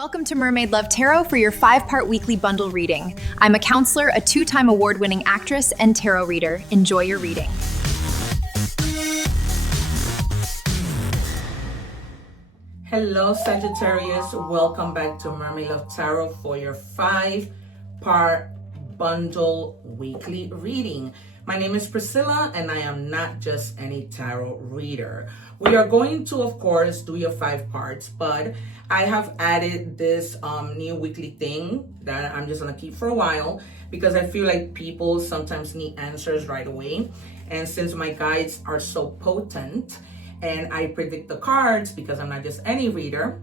Welcome to Mermaid Love Tarot for your 5-part weekly bundle reading. I'm a counselor, a 2-time award-winning actress, and tarot reader. Enjoy your reading. Hello, Sagittarius. Welcome back to Mermaid Love Tarot for your 5-part bundle weekly reading. My name is Priscilla, and I am not just any tarot reader. We are going to, of course, do your 5 parts, but I have added this new weekly thing that I'm just going to keep for a while because I feel like people sometimes need answers right away. And since my guides are so potent and I predict the cards because I'm not just any reader,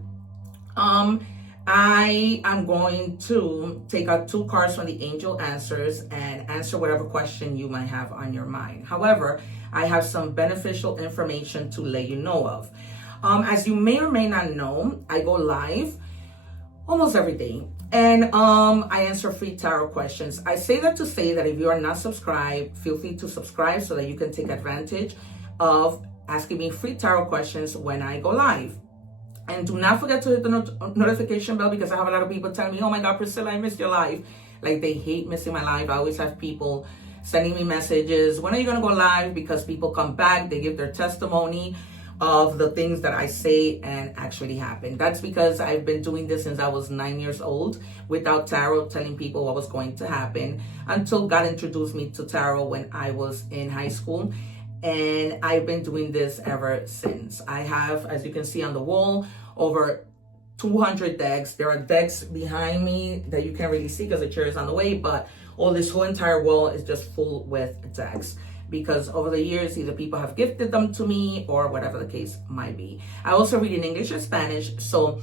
I am going to take out 2 cards from the angel answers and answer whatever question you might have on your mind. However, I have some beneficial information to let you know of. As you may or may not know, I go live almost every day and I answer free tarot questions. I say that to say that if you are not subscribed, feel free to subscribe so that you can take advantage of asking me free tarot questions when I go live. And do not forget to hit the notification bell because I have a lot of people telling me, oh my God, Priscilla, I missed your live. Like, they hate missing my live. I always have people sending me messages. When are you going to go live? Because people come back, they give their testimony of the things that I say and actually happen. That's because I've been doing this since I was 9 years old without tarot, telling people what was going to happen until God introduced me to tarot when I was in high school. And I've been doing this ever since. I have, as you can see on the wall, over 200 decks. There are decks behind me that you can't really see because the chair is on the way, but all this whole entire wall is just full with decks because over the years, either people have gifted them to me or whatever the case might be. I also read in English and Spanish, so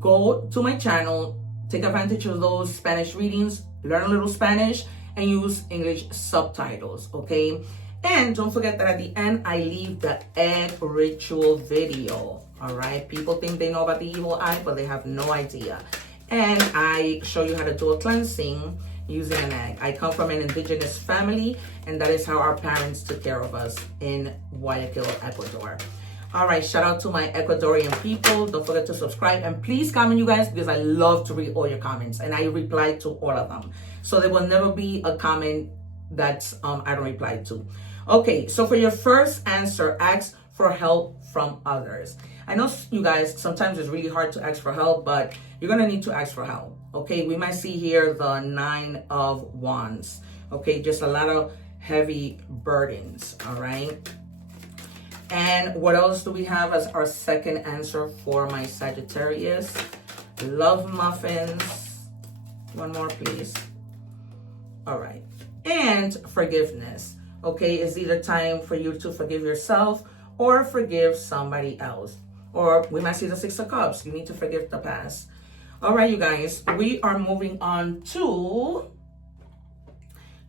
go to my channel, take advantage of those Spanish readings, learn a little Spanish, and use English subtitles, okay? And don't forget that at the end, I leave the egg ritual video, all right? People think they know about the evil eye, but they have no idea. And I show you how to do a cleansing using an egg. I come from an indigenous family, and that is how our parents took care of us in Guayaquil, Ecuador. All right, shout out to my Ecuadorian people. Don't forget to subscribe, and please comment, you guys, because I love to read all your comments, and I reply to all of them. So there will never be a comment that's I don't reply to. Okay, so for your first answer, ask for help from others. I know you guys, sometimes it's really hard to ask for help, but you're gonna need to ask for help. Okay, we might see here the 9 of Wands. Okay, just a lot of heavy burdens, all right? And what else do we have as our second answer for my Sagittarius? Love muffins. One more, please. All right. And forgiveness. Okay, it's either time for you to forgive yourself or forgive somebody else. Or we might see the 6 of Cups. You need to forgive the past. All right, you guys, we are moving on to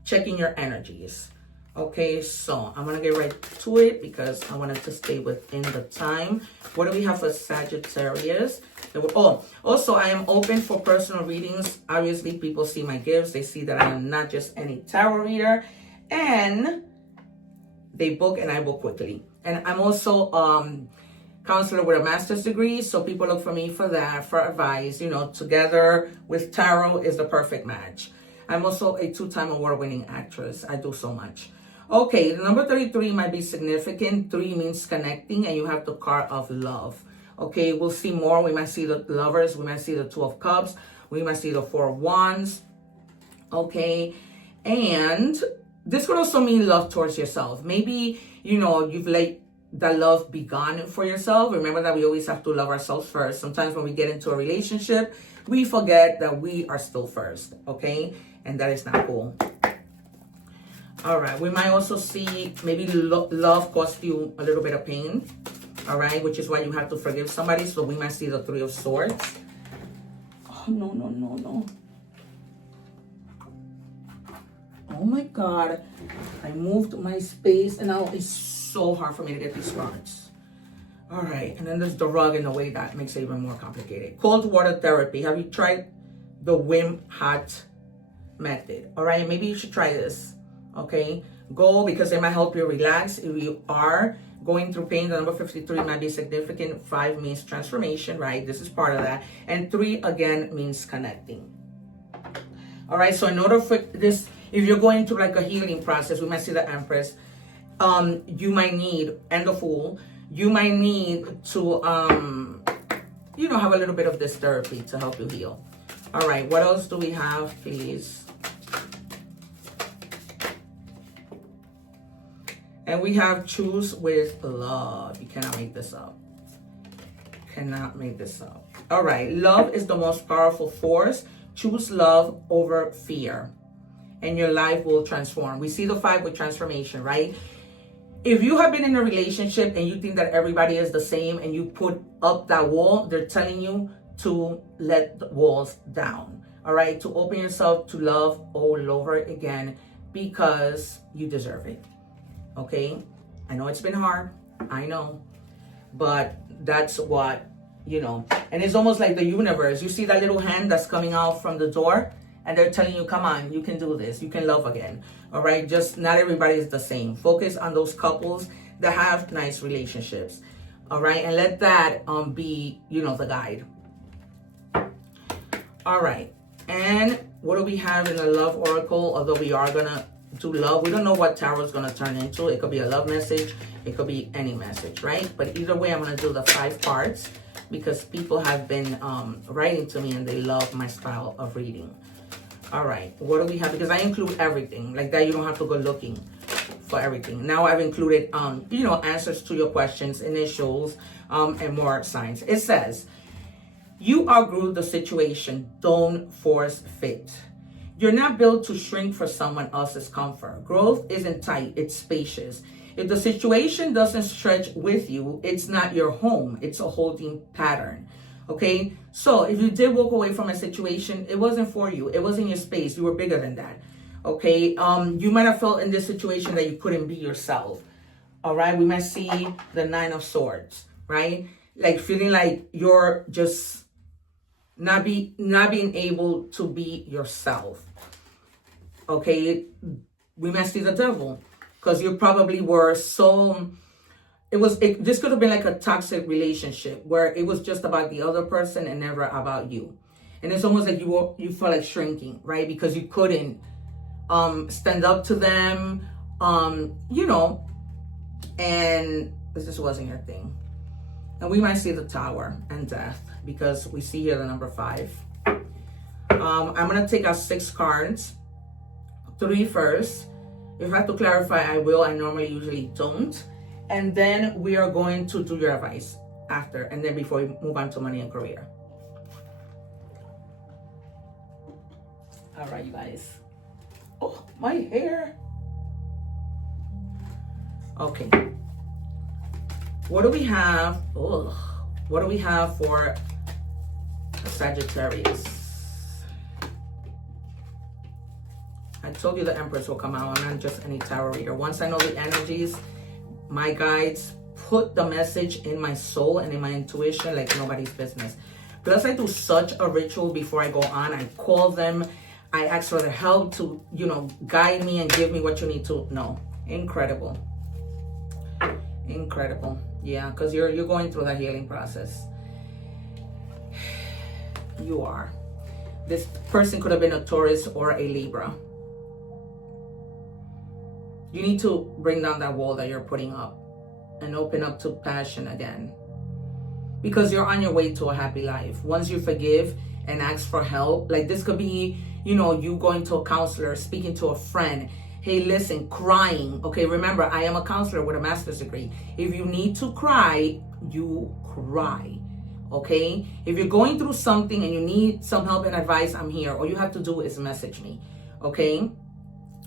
checking your energies. Okay, so I'm going to get right to it because I wanted to stay within the time. What do we have for Sagittarius? Oh, also, I am open for personal readings. Obviously, people see my gifts. They see that I am not just any tarot reader. And they book and I book quickly. And I'm also counselor with a master's degree. So people look for me for that, for advice. You know, together with tarot is the perfect match. I'm also a 2-time award-winning actress. I do so much. Okay, the number 33 might be significant. 3 means connecting, and you have the card of love. Okay, we'll see more. We might see the lovers. We might see the 2 of Cups. We might see the 4 of Wands. Okay, and this could also mean love towards yourself. Maybe, you know, you've let that love be gone for yourself. Remember that we always have to love ourselves first. Sometimes when we get into a relationship, we forget that we are still first, okay? And that is not cool. All right, we might also see maybe love cost you a little bit of pain, all right? Which is why you have to forgive somebody. So we might see the 3 of Swords. Oh, no, no, no, no. Oh my God, I moved my space and now it's so hard for me to get these cards. All right, and then there's the rug in the way that makes it even more complicated. Cold water therapy. Have you tried the Wim Hot method? All right, maybe you should try this, okay? Go because it might help you relax. If you are going through pain, the number 53 might be significant. 5 means transformation, right? This is part of that. And 3, again, means connecting. All right, so in order for this, if you're going through like a healing process, we might see the Empress. You might need, and the Fool, you might need to, have a little bit of this therapy to help you heal. All right, what else do we have, please? And we have choose with love. You cannot make this up. Cannot make this up. All right, love is the most powerful force. Choose love over fear, and your life will transform. We see the 5 with transformation, right? If you have been in a relationship and you think that everybody is the same and you put up that wall, they're telling you to let the walls down, all right? To open yourself to love all over again because you deserve it, okay? I know it's been hard, I know, but that's what, and it's almost like the universe. You see that little hand that's coming out from the door and they're telling you, come on, you can do this, you can love again, all right? Just not everybody is the same. Focus on those couples that have nice relationships, all right? And let that be, the guide. All right, and what do we have in the love oracle? Although we are gonna do love, we don't know what tarot is gonna turn into. It could be a love message, it could be any message, right? But either way, I'm gonna do the 5 parts because people have been writing to me and they love my style of reading. All right, what do we have? Because I include everything like that. You don't have to go looking for everything. Now I've included, answers to your questions, initials, and more signs. It says, you outgrew the situation. Don't force fit. You're not built to shrink for someone else's comfort. Growth isn't tight, it's spacious. If the situation doesn't stretch with you, it's not your home. It's a holding pattern. Okay? So if you did walk away from a situation, it wasn't for you. It wasn't your space. You were bigger than that. Okay? You might have felt in this situation that you couldn't be yourself. All right? We might see the 9 of Swords, right? Like feeling like you're just not being able to be yourself. Okay? We might see the Devil because you probably were so... This could have been like a toxic relationship where it was just about the other person and never about you. And it's almost like you felt like shrinking, right? Because you couldn't stand up to them, and this just wasn't your thing. And we might see the Tower and Death because we see here the number 5. I'm going to take out 6 cards, 3 first. If I have to clarify, I will. I normally usually don't. And then we are going to do your advice after, and then before we move on to money and career. All right, you guys. Oh, my hair. Okay. What do we have? Oh, what do we have for Sagittarius? I told you the Empress will come out. I'm not just any tarot reader. Once I know the energies, my guides put the message in my soul and in my intuition like nobody's business. Plus, I do such a ritual before I go on. I call them. I ask for their help to, guide me and give me what you need to know. Incredible. Incredible. Yeah, because you're going through that healing process. You are. This person could have been a Taurus or a Libra. You need to bring down that wall that you're putting up and open up to passion again. Because you're on your way to a happy life. Once you forgive and ask for help, like this could be, you going to a counselor, speaking to a friend. Hey, listen, crying. Okay, remember, I am a counselor with a master's degree. If you need to cry, you cry. Okay? If you're going through something and you need some help and advice, I'm here. All you have to do is message me. Okay?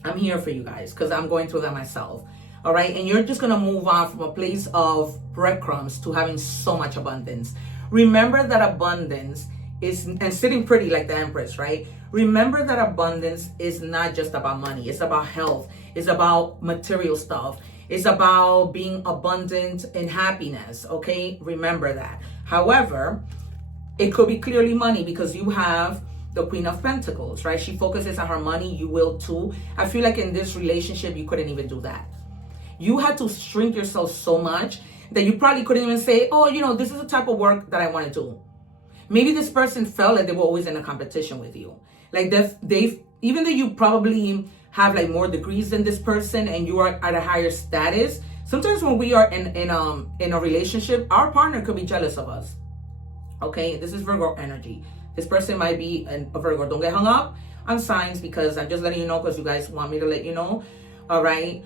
I'm here for you guys because I'm going through that myself. All right? And you're just going to move on from a place of breadcrumbs to having so much abundance. Remember that abundance is, and sitting pretty like the Empress, right? Remember that abundance is not just about money. It's about health. It's about material stuff. It's about being abundant in happiness, okay? Remember that. However, it could be clearly money because you have the Queen of Pentacles, right? She focuses on her money. You will too. I feel like in this relationship, you couldn't even do that. You had to shrink yourself so much that you probably couldn't even say, oh, you know, this is the type of work that I want to do. Maybe this person felt like they were always in a competition with you. Like they've even though you probably have like more degrees than this person and you are at a higher status, sometimes when we are in a relationship, our partner could be jealous of us. Okay, this is Virgo energy. This person might be a Virgo. Don't get hung up on signs because I'm just letting you know because you guys want me to let you know. All right.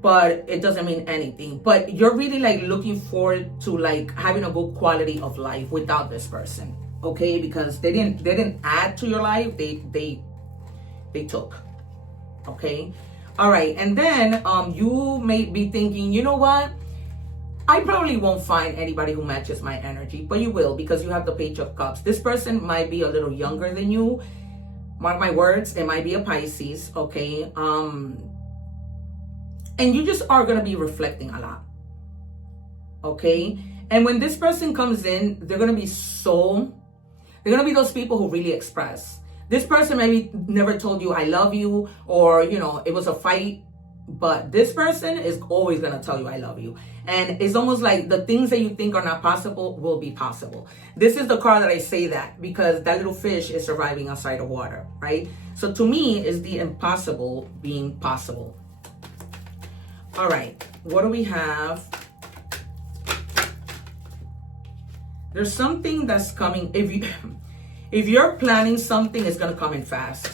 But it doesn't mean anything. But you're really like looking forward to like having a good quality of life without this person. Okay, because they didn't add to your life, they took. Okay. All right. And then you may be thinking, you know what? I probably won't find anybody who matches my energy, but you will because you have the Page of Cups. This person might be a little younger than you. Mark my words, it might be a Pisces, okay? And you just are going to be reflecting a lot, okay? And when this person comes in, they're going to be those people who really express. This person maybe never told you I love you, or, you know, it was a fight, but this person is always going to tell you I love you. And it's almost like the things that you think are not possible will be possible. This is the card that I say that because that little fish is surviving outside of water, right? So to me, it's the impossible being possible. All right, what do we have? There's something that's coming. If you're planning something, it's going to come in fast.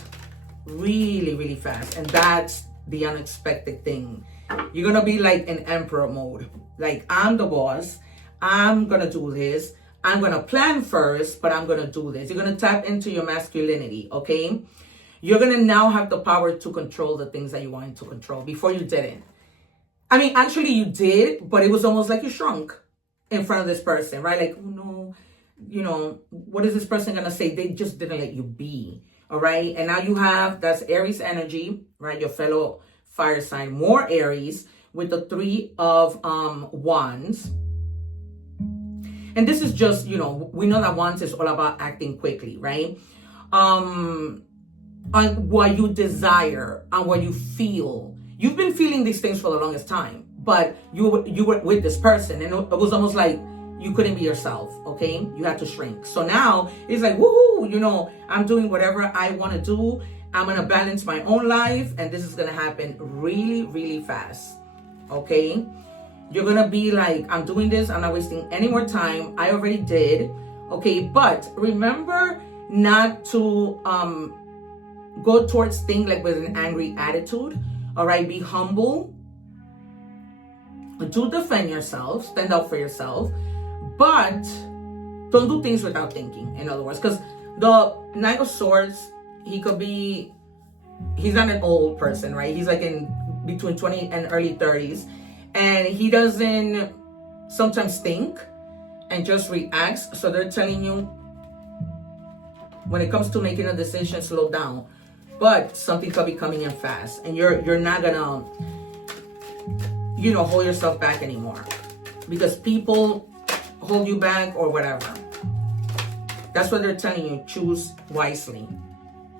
Really, really fast. And that's the unexpected thing. You're going to be like in emperor mode. Like, I'm the boss. I'm going to do this. I'm going to plan first, but I'm going to do this. You're going to tap into your masculinity, okay? You're going to now have the power to control the things that you wanted to control. Before you didn't. I mean, actually you did, but it was almost like you shrunk in front of this person, right? Like, oh no, you know, what is this person going to say? They just didn't let you be, all right? And now you have, that's Aries energy, right? Your fellow fire sign, more Aries with the 3 of Wands. And this is just, you know, we know that Wands is all about acting quickly, right? On what you desire, on what you feel. You've been feeling these things for the longest time, but you were with this person and it was almost like you couldn't be yourself, okay? You had to shrink. So now it's like, woohoo, you know, I'm doing whatever I want to do. I'm going to balance my own life and this is going to happen really, really fast, okay? You're going to be like, I'm doing this. I'm not wasting any more time. I already did, okay? But remember not to go towards things like with an angry attitude. All right, be humble. Do defend yourself, stand up for yourself, but don't do things without thinking, in other words. Because the Knight of Swords, he's not an old person, right? He's like in between 20 and early 30s. And he doesn't sometimes think and just reacts. So they're telling you, when it comes to making a decision, slow down. But something could be coming in fast and you're not gonna, you know, hold yourself back anymore because people hold you back or whatever. That's what they're telling you. Choose wisely,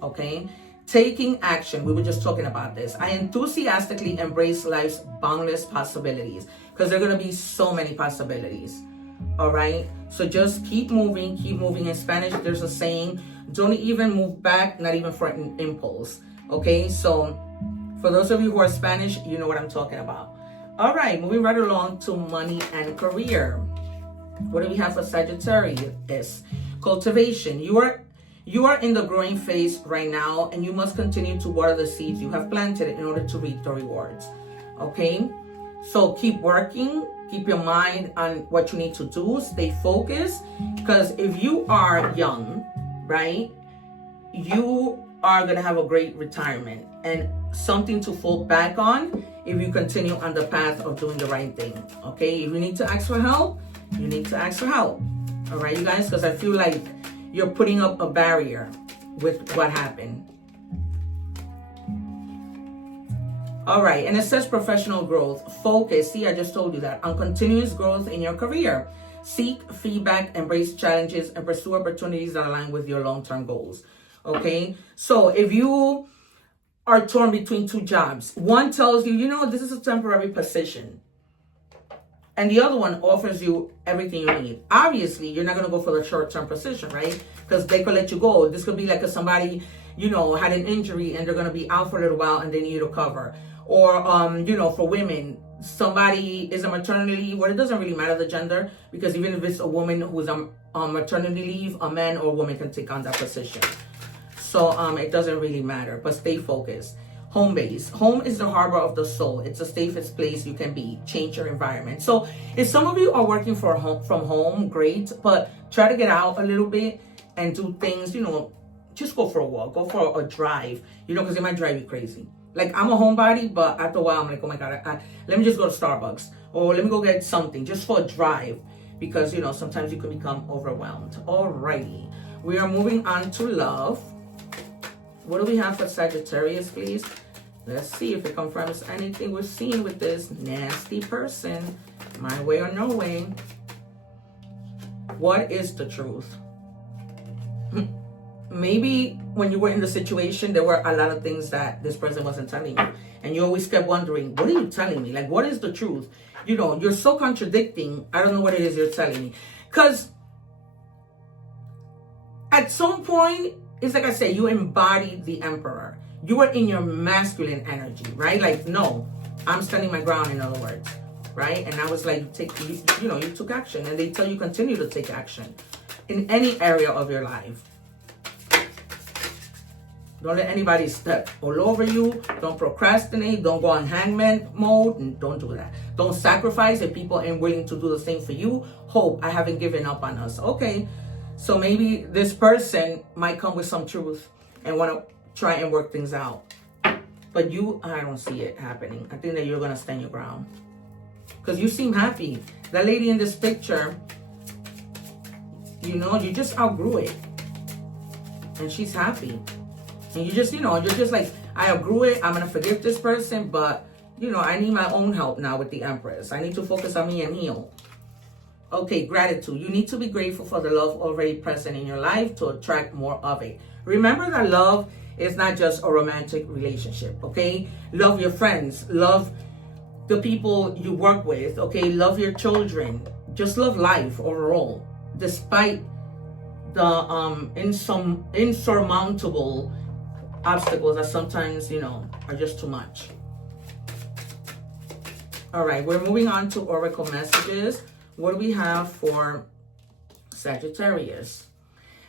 okay? Taking action. We were just talking about this. I enthusiastically embrace life's boundless possibilities because there are going to be so many possibilities, all right? So just keep moving, keep moving. In Spanish, there's a saying, don't even move back, not even for an impulse. Okay, so for those of you who are Spanish, you know what I'm talking about. All right, moving right along to money and career. What do we have for Sagittarius? Cultivation. You are in the growing phase right now, and you must continue to water the seeds you have planted in order to reap the rewards. Okay, so keep working. Keep your mind on what you need to do. Stay focused, because if you are young, right, you are going to have a great retirement and something to fall back on if you continue on the path of doing the right thing. Okay, if you need to ask for help, you need to ask for help. All right, you guys, because I feel like you're putting up a barrier with what happened. All right, and it says professional growth. Focus, see, I just told you that, on continuous growth in your career. Seek feedback, embrace challenges, and pursue opportunities that align with your long-term goals. Okay? So if you are torn between two jobs, one tells you, this is a temporary position, and the other one offers you everything you need. Obviously, you're not going to go for the short-term position, right? Because they could let you go. This could be like if somebody, had an injury and they're going to be out for a little while and they need you to cover. Or, for women, somebody is on maternity leave, or it doesn't really matter the gender, because even if it's a woman who's on maternity leave, a man or a woman can take on that position. So it doesn't really matter, but stay focused. Home base. Home is the harbor of the soul. It's the safest place you can be. Change your environment. So if some of you are working from home, great, but try to get out a little bit and do things, just go for a walk, go for a drive, because it might drive you crazy. Like, I'm a homebody, but after a while, I'm like, oh my God, let me just go to Starbucks, or let me go get something just for a drive, because, sometimes you can become overwhelmed. Alrighty. We are moving on to love. What do we have for Sagittarius, please? Let's see if it confirms anything we're seeing with this nasty person. My way or no way. What is the truth? Maybe when you were in the situation, there were a lot of things that this person wasn't telling you. And you always kept wondering, what are you telling me? Like, what is the truth? You're so contradicting. I don't know what it is you're telling me. Because at some point, it's like I say, you embodied the emperor. You were in your masculine energy, right? Like, no, I'm standing my ground, in other words, right? And I was like, you took action. And they tell you continue to take action in any area of your life. Don't let anybody step all over you. Don't procrastinate. Don't go on hangman mode. And don't do that. Don't sacrifice if people ain't willing to do the same for you. Hope, I haven't given up on us. Okay, so maybe this person might come with some truth and want to try and work things out. But I don't see it happening. I think that you're going to stand your ground. Because you seem happy. That lady in this picture, you just outgrew it. And she's happy. And you're just like, I outgrew it. I'm going to forgive this person. But, I need my own help now with the Empress. I need to focus on me and heal. Okay, gratitude. You need to be grateful for the love already present in your life to attract more of it. Remember that love is not just a romantic relationship, okay? Love your friends. Love the people you work with, okay? Love your children. Just love life overall, despite the insurmountable obstacles that sometimes, are just too much. All right, we're moving on to Oracle messages. What do we have for Sagittarius?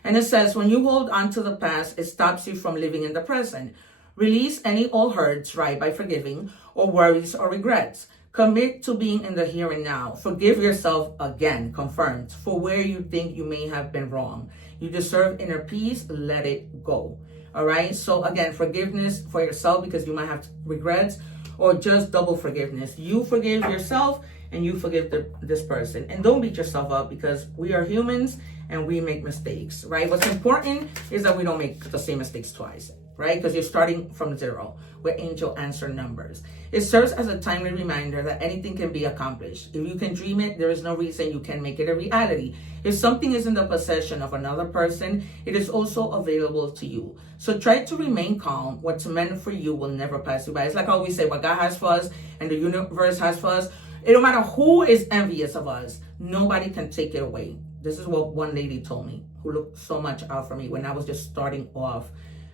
And it says, when you hold on to the past, it stops you from living in the present. Release any old hurts, right, by forgiving, or worries or regrets. Commit to being in the here and now. Forgive yourself again, confirmed, for where you think you may have been wrong. You deserve inner peace. Let it go. All right. So again, forgiveness for yourself because you might have regrets, or just double forgiveness. You forgive yourself and you forgive this person. And don't beat yourself up, because we are humans and we make mistakes, right? What's important is that we don't make the same mistakes twice, right? Because you're starting from zero with angel answer numbers. It serves as a timely reminder that anything can be accomplished. If you can dream it, there is no reason you can make it a reality. If something is in the possession of another person, it is also available to you. So try to remain calm. What's meant for you will never pass you by. It's like I always say, what God has for us and the universe has for us, it don't matter who is envious of us, nobody can take it away. This is what one lady told me, who looked so much out for me when I was just starting off,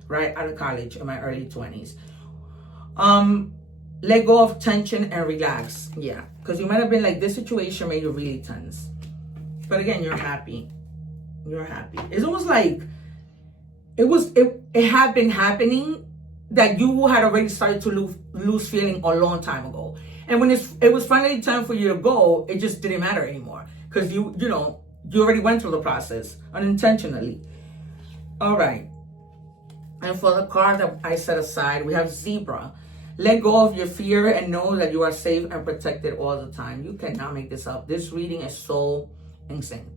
right out of college in my early 20s. Let go of tension and relax. Yeah, because you might have been like, this situation made you really tense. But again, you're happy. You're happy. It's almost like it had been happening, that you had already started to lose feeling a long time ago. And when it was finally time for you to go, it just didn't matter anymore, because you already went through the process unintentionally. All right. And for the card that I set aside, we have Zebra. Let go of your fear and know that you are safe and protected all the time. You cannot make this up. This reading is so insane.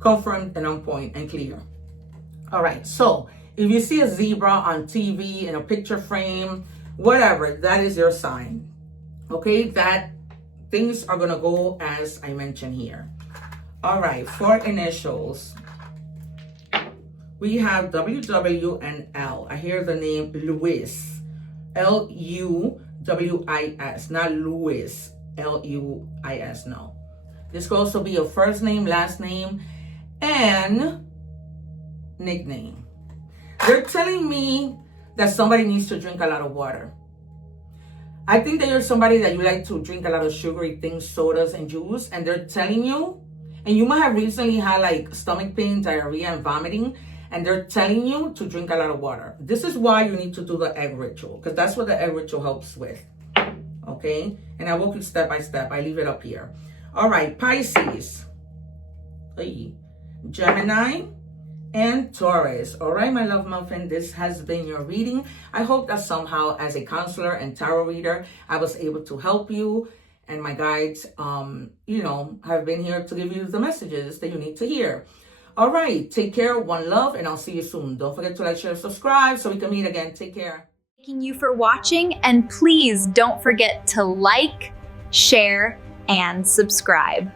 Confirmed and on point and clear. All right. So if you see a zebra on TV in a picture frame, whatever, that is your sign. Okay, that things are going to go as I mentioned here. All right, for initials, we have WW and L. I hear the name Luis. Luwis, not Louis. Luis, no. This could also be your first name, last name, and nickname. They're telling me that somebody needs to drink a lot of water. I think that you're somebody that you like to drink a lot of sugary things, sodas and juice, and they're telling you, and you might have recently had like stomach pain, diarrhea, and vomiting, and they're telling you to drink a lot of water. This is why you need to do the egg ritual, because that's what the egg ritual helps with. Okay? And I walk you step by step. I leave it up here. All right, Pisces, Gemini, and Taurus. All right, my love muffin, this has been your reading. I hope that somehow as a counselor and tarot reader, I was able to help you, and my guides, have been here to give you the messages that you need to hear. All right, take care, one love, and I'll see you soon. Don't forget to like, share, subscribe so we can meet again. Take care. Thanking you for watching, and please don't forget to like, share, and subscribe.